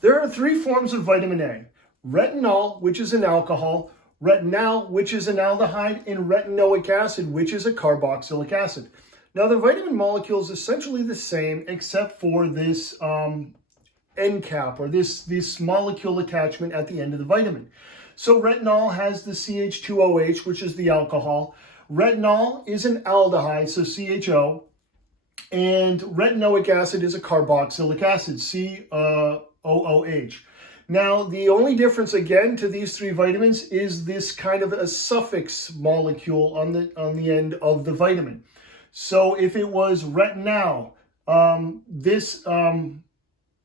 There are three forms of vitamin A: retinol, which is an alcohol, retinal, which is an aldehyde, and retinoic acid, which is a carboxylic acid. Now, the vitamin molecule is essentially the same except for this end cap, or this molecule attachment at the end of the vitamin. So retinol has the CH2OH, which is the alcohol. Retinol is an aldehyde, so CHO. And retinoic acid is a carboxylic acid, COOH. Now, the only difference, again, to these three vitamins is this kind of a suffix molecule on the end of the vitamin. So if it was retinal, this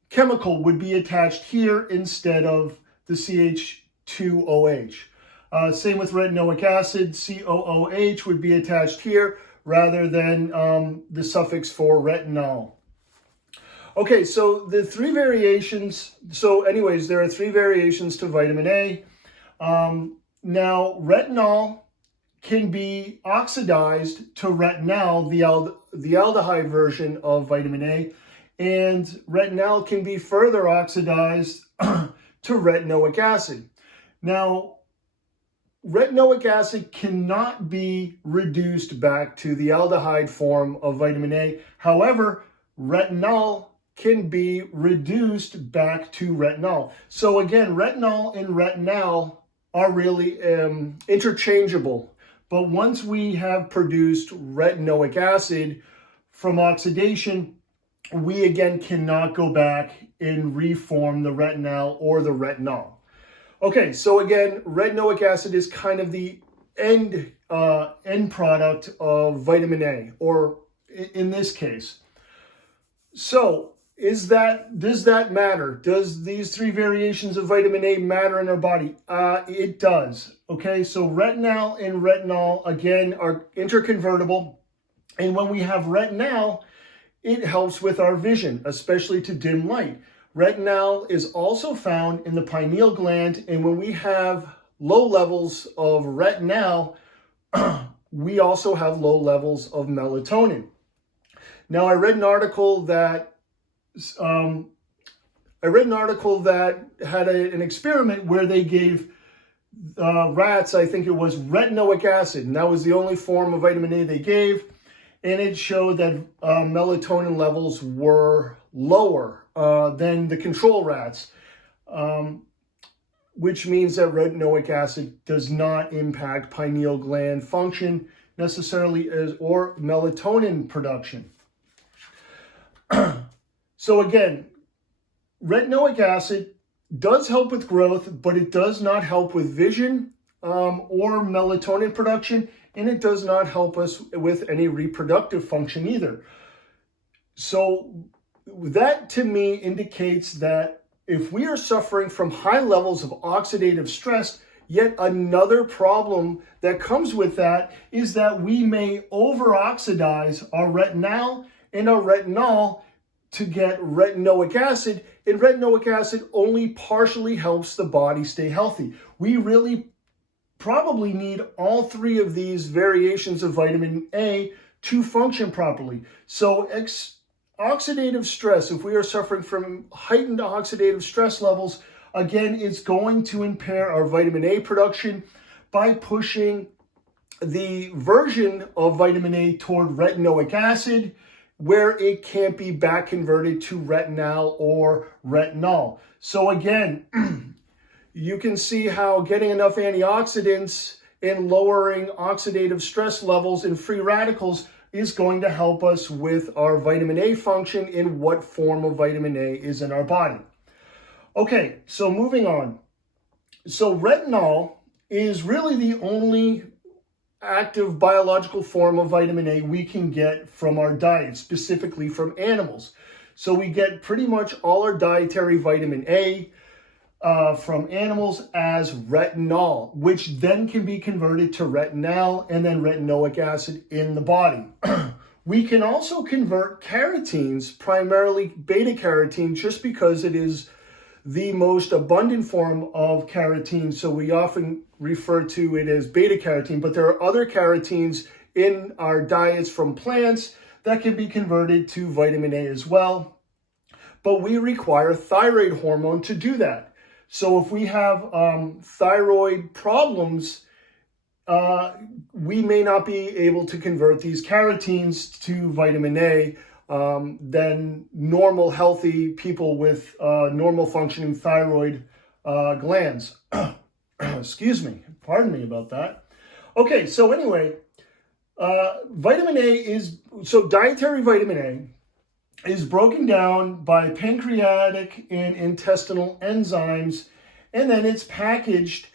chemical would be attached here instead of the CH2OH. Same with retinoic acid, COOH would be attached here rather than the suffix for retinol. Okay, so the three variations, there are three variations to vitamin A. Now, retinol can be oxidized to retinal, the aldehyde version of vitamin A, and retinal can be further oxidized to retinoic acid. Now, retinoic acid cannot be reduced back to the aldehyde form of vitamin A. However, retinol can be reduced back to retinol. So again, retinol and retinal are really interchangeable. But once we have produced retinoic acid from oxidation, we again cannot go back and reform the retinal or the retinol. Okay, so again, retinoic acid is kind of the end product of vitamin A, or in this case. So does that matter? Does these three variations of vitamin A matter in our body? It does. Okay, so retinal and retinol, again, are interconvertible. And when we have retinal, it helps with our vision, especially to dim light. Retinal is also found in the pineal gland, and when we have low levels of retinal, we also have low levels of melatonin. Now, I read an article that had an experiment where they gave rats, I think it was retinoic acid, and that was the only form of vitamin A they gave, and it showed that melatonin levels were lower than the control rats, which means that retinoic acid does not impact pineal gland function necessarily or melatonin production. So again, retinoic acid does help with growth, but it does not help with vision or melatonin production, and it does not help us with any reproductive function either. So that to me indicates that if we are suffering from high levels of oxidative stress, yet another problem that comes with that is that we may over-oxidize our retinal and our retinol to get retinoic acid, and retinoic acid only partially helps the body stay healthy. We really probably need all three of these variations of vitamin A to function properly. So oxidative stress, if we are suffering from heightened oxidative stress levels, again, it's going to impair our vitamin A production by pushing the version of vitamin A toward retinoic acid, where it can't be back converted to retinal or retinol. So again, you can see how getting enough antioxidants and lowering oxidative stress levels and free radicals is going to help us with our vitamin A function in what form of vitamin A is in our body. Okay, so moving on. So retinol is really the only active biological form of vitamin A we can get from our diet, specifically from animals. So we get pretty much all our dietary vitamin A from animals as retinol, which then can be converted to retinal and then retinoic acid in the body. We can also convert carotenes, primarily beta carotene, just because it is the most abundant form of carotene. So we often refer to it as beta carotene, but there are other carotenes in our diets from plants that can be converted to vitamin A as well. but we require thyroid hormone to do that. So if we have thyroid problems, we may not be able to convert these carotenes to vitamin A than normal, healthy people with normal functioning thyroid glands. Excuse me, pardon me about that. Okay, so anyway, dietary vitamin A is broken down by pancreatic and intestinal enzymes, and then it's packaged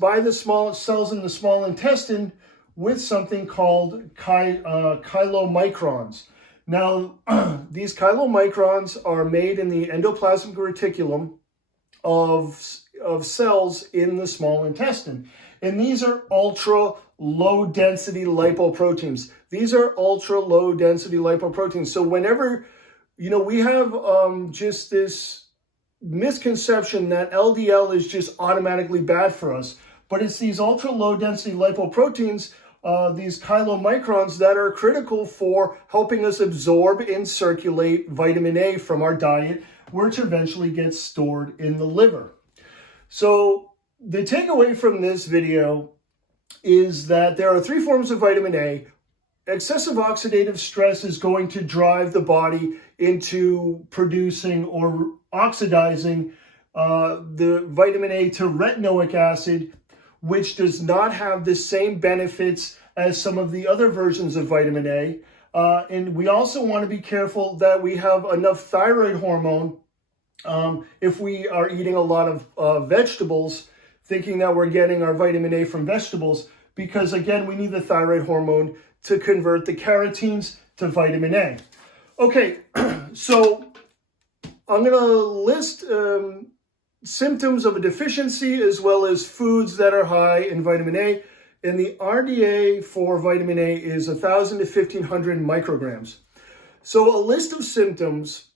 by the small cells in the small intestine with something called chylomicrons. Now, these chylomicrons are made in the endoplasmic reticulum of cells in the small intestine. And these are ultra low density lipoproteins. These are ultra low density lipoproteins. So whenever, we have just this misconception that LDL is just automatically bad for us, but it's these ultra low density lipoproteins, these chylomicrons, that are critical for helping us absorb and circulate vitamin A from our diet, which eventually gets stored in the liver. So the takeaway from this video is that there are 3 forms of vitamin A. Excessive oxidative stress is going to drive the body into producing or oxidizing the vitamin A to retinoic acid, which does not have the same benefits as some of the other versions of vitamin A. And we also want to be careful that we have enough thyroid hormone if we are eating a lot of vegetables, thinking that we're getting our vitamin A from vegetables, because again, we need the thyroid hormone to convert the carotenes to vitamin A. Okay, so I'm going to list symptoms of a deficiency as well as foods that are high in vitamin A. And the RDA for vitamin A is 1,000 to 1,500 micrograms. So a list of symptoms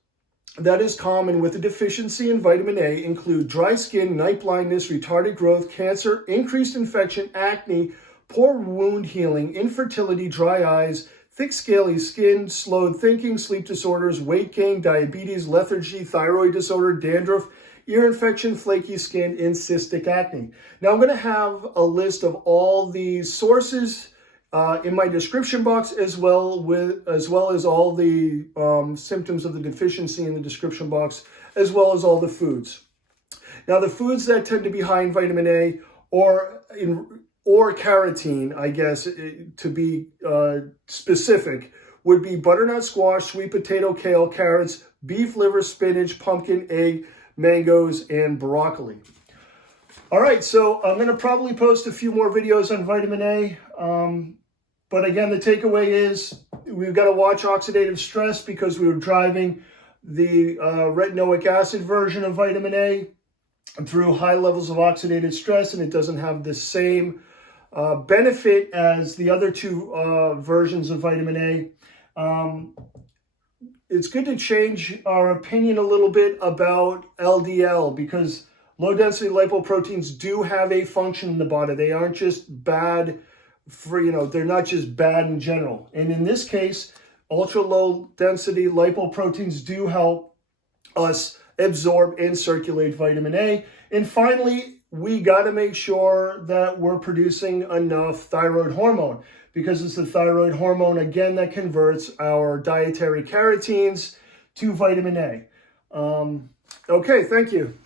that is common with a deficiency in vitamin A include dry skin, night blindness, retarded growth, cancer, increased infection, acne, poor wound healing, infertility, dry eyes, thick scaly skin, slowed thinking, sleep disorders, weight gain, diabetes, lethargy, thyroid disorder, dandruff, ear infection, flaky skin, and cystic acne. Now I'm going to have a list of all these sources in my description box, as well as all the symptoms of the deficiency in the description box, as well as all the foods. Now, the foods that tend to be high in vitamin A or carotene, I guess, to be specific, would be butternut squash, sweet potato, kale, carrots, beef liver, spinach, pumpkin, egg, mangoes, and broccoli. All right, so I'm going to probably post a few more videos on vitamin A. But again, the takeaway is we've got to watch oxidative stress because we were driving the retinoic acid version of vitamin A through high levels of oxidative stress, and it doesn't have the same benefit as the other 2 versions of vitamin A. It's good to change our opinion a little bit about LDL because low-density lipoproteins do have a function in the body. They aren't just bad they're not just bad in general. And in this case, ultra-low-density lipoproteins do help us absorb and circulate vitamin A. And finally, we got to make sure that we're producing enough thyroid hormone because it's the thyroid hormone, again, that converts our dietary carotenes to vitamin A. Okay, thank you.